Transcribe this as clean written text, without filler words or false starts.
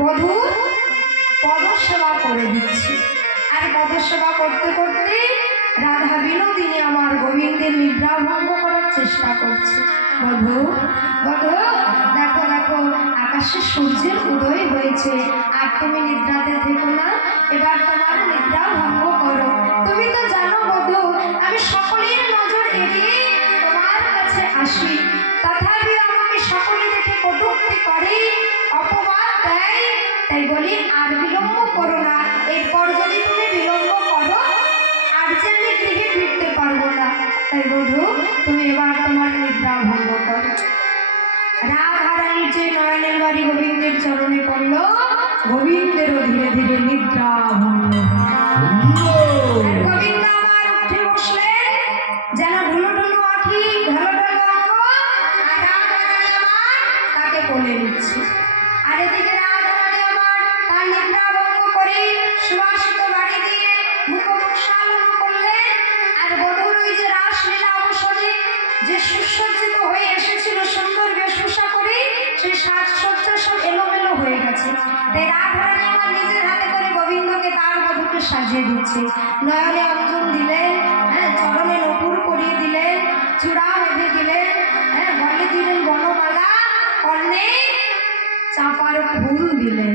বধূর পদসেবা করে দিচ্ছি। আর পদসেবা করতে করতে রাধা বিনোদিনী আমার গোবিন্দের নিদ্রা ভঙ্গ করার চেষ্টা করছে। বধূ বধূ, দেখো দেখো আকাশে সূর্যের উদয় হয়েছে, আর তুমি নিদ্রাতে থেকো না, এবার তোমার নিদ্রা ভঙ্গ করো। তুমি তো জানো বধূ, আমি সকলের নজর এড়িয়ে তোমার কাছে আসি, তথাপি আমাকে সকলে দেখে কটূক্তি করে, অপবাদ দেয়। তাই বলি আর বিলম্ব করো না, এরপর যদি তুমি বিলম্ব করো আর যে আমি গৃহে ফিরতে পারবো না। তাই বধূ, তুমি এবার তোমার নিদ্রা ভঙ্গ করো। রাধারানীর যে নয়নের বাড়ি গোবিন্দের চরণে পড়ল, গোবিন্দেরও ধীরে ধীরে নিদ্রা ভঙ্গ। গোবিন্দ আমার উঠে বসলেন যেন ঢুলো ঢুলো আঁখি, ঢলো ঢলো অঙ্গ, আর রাধারানী আমার তাকে কোলে নিচ্ছে। আর এদিকে রাধারানী আমার তার নিদ্রা ভঙ্গ করে সুবাসিত বাড়ি দিয়ে মুখোমুখ সালন করলেন। আর বধূর ওই যে রাসলীলা অবসরে যে সুসজ্জিত হয়ে এসেছিল সুন্দর বেশভূষা করে, সেই সাজসজ্জা সব এলোমেলো হয়ে গেছে। তাই রাধারানী আমার নিজের হাতে করে গোবিন্দকে তার বধূকে সাজিয়ে দিচ্ছে। নয়নে অঞ্জন দিলেন, চরণে নপুর পরিয়ে দিলেন, চূড়া বেঁধে দিলেন, গলে দিলেন বনমালা, কর্ণে চাঁপার ফুল দিলেন।